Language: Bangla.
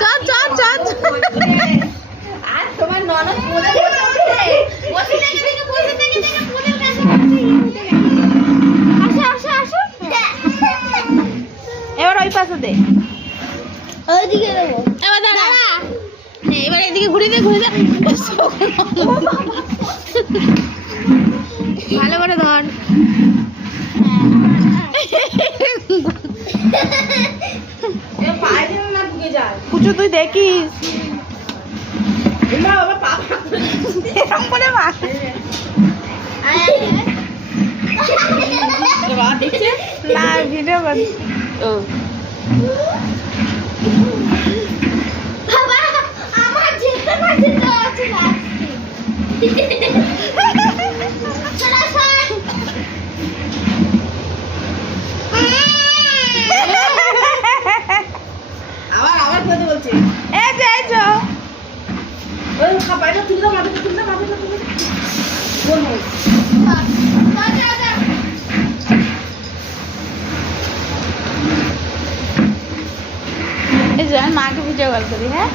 চল চল চল আর তোমার ননদ বলে বসে থেকে ফুলের কাছে আসো আসো আসো। এবার ওই পাশে দে। ওইদিকে দেবো। এবার দাঁড়া, এবার এদিকে ঘুরে দে ঘুরে দে। ভালো করে ধর। কুচু তুই দেখিস এরকম করে মার। না ভিডিও কর। ও বাবা আমার যেতে না যেতে আছে চলা সর। আবার কথা বলছে। এই যে এই যে ওই খাপাইটা তুলে দাও, মাটিতে তুলে দাও, মাটিতে তুলে দাও। বলবো। এই যে আমি মাকে ভিডিও কল করি। হ্যাঁ